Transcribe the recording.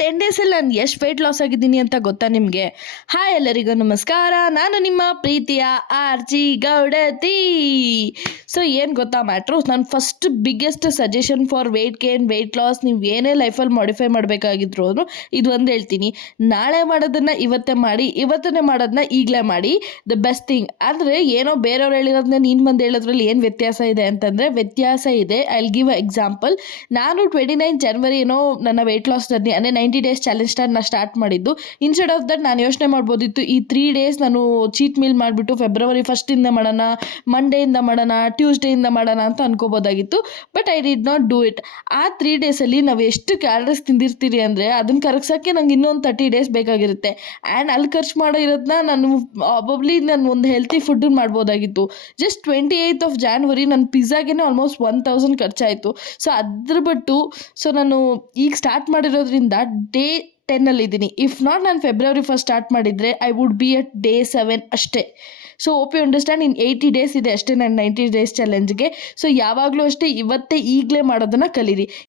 10 ಡೇಸಲ್ಲಿ ನಾನು ಎಷ್ಟು ವೆಯ್ಟ್ ಲಾಸ್ ಆಗಿದ್ದೀನಿ ಅಂತ ಗೊತ್ತಾ ನಿಮಗೆ? ಹಾಯ್ ಎಲ್ಲರಿಗೂ ನಮಸ್ಕಾರ. ನಾನು ನಿಮ್ಮ ಪ್ರೀತಿಯ ಆರ್ಜಿ ಗೌಡತಿ. ಸೊ ಏನು ಗೊತ್ತಾ ಮ್ಯಾಟ್ರು, ನಾನು first biggest suggestion for weight gain, weight loss, ನೀವು ಏನೇ ಲೈಫಲ್ಲಿ ಮಾಡಿಫೈ ಮಾಡಬೇಕಾಗಿದ್ರು ಇದು ಒಂದು ಹೇಳ್ತೀನಿ. ನಾಳೆ ಮಾಡೋದನ್ನು ಇವತ್ತೇ ಮಾಡಿ, ಇವತ್ತೇ ಮಾಡೋದನ್ನ ಈಗಲೇ ಮಾಡಿ. ದ ಬೆಸ್ಟ್ ಥಿಂಗ್ ಅಂದರೆ ಏನೋ ಬೇರೆಯವ್ರು ಹೇಳಿರೋದನ್ನ ನೀನು ಬಂದು ಹೇಳೋದ್ರಲ್ಲಿ ಏನು ವ್ಯತ್ಯಾಸ ಇದೆ ಅಂತಂದರೆ ವ್ಯತ್ಯಾಸ ಇದೆ. I will give a example. ನಾನು 29 ಜನವರಿ ಏನೋ ನನ್ನ ವೆಯ್ಟ್ ಲಾಸ್ ಜರ್ನಿ ಅಂದರೆ 90 ಡೇಸ್ ಚಾಲೆಂಜ್ ಸ್ಟಾರ್ಟ್ ಮಾಡಿದ್ದು. ಇನ್ಸ್ಟೆಡ್ ಆಫ್ ದಟ್ ನಾನು ಯೋಚನೆ ಮಾಡ್ಬೋದಿತ್ತು, ಈ 3 ಡೇಸ್ ನಾನು ಚೀಟ್ ಮೀಲ್ ಮಾಡಿಬಿಟ್ಟು ಫೆಬ್ರವರಿ 1 ಮಾಡೋಣ, ಮಂಡೇಯಿಂದ ಮಾಡೋಣ, ಟ್ಯೂಸ್ಡೇಯಿಂದ ಮಾಡೋಣ ಅಂತ ಅನ್ಕೋಬೋದಾಗಿತ್ತು. But I did not do it. ಆ 3 ಡೇಸಲ್ಲಿ ನಾವು ಎಷ್ಟು ಕ್ಯಾಲರೀಸ್ ತಿಂದಿರ್ತೀರಿ ಅಂದರೆ ಅದನ್ನು ಕರಗ್ಸೋಕ್ಕೆ ನಂಗೆ ಇನ್ನೊಂದು 30 ಡೇಸ್ ಬೇಕಾಗಿರುತ್ತೆ. ಆ್ಯಂಡ್ ಅಲ್ಲಿ ಖರ್ಚು ಮಾಡೋ ಇರೋದನ್ನ ನಾನು ಒಂದು ಹೆಲ್ತಿ ಫುಡ್ ಮಾಡ್ಬೋದಾಗಿತ್ತು. ಜಸ್ಟ್ 28th of January ನನ್ನ ಪಿಜ್ಜಾಗೆ ಆಲ್ಮೋಸ್ಟ್ 1000 ಖರ್ಚಾಯಿತು. ಸೊ ಅದ್ರ ಬಿಟ್ಟು ನಾನು ಈಗ ಸ್ಟಾರ್ಟ್ ಮಾಡಿರೋದ್ರಿಂದ ಡೇ 10 ಇಫ್ ನಾಟ್ ನಾನು ಫೆಬ್ರವರಿ 1 ಸ್ಟಾರ್ಟ್ ಮಾಡಿದರೆ I would be at day 7 ಅಷ್ಟೇ. So hope you understand, in 80 days ಇದೆ ಅಷ್ಟೇ ನನ್ನ 90 ಡೇಸ್ ಚಾಲೆಂಜ್ಗೆ. ಸೊ ಯಾವಾಗಲೂ ಅಷ್ಟೇ ಇವತ್ತೇ ಈಗಲೇ ಮಾಡೋದನ್ನು ಕಲೀರಿ.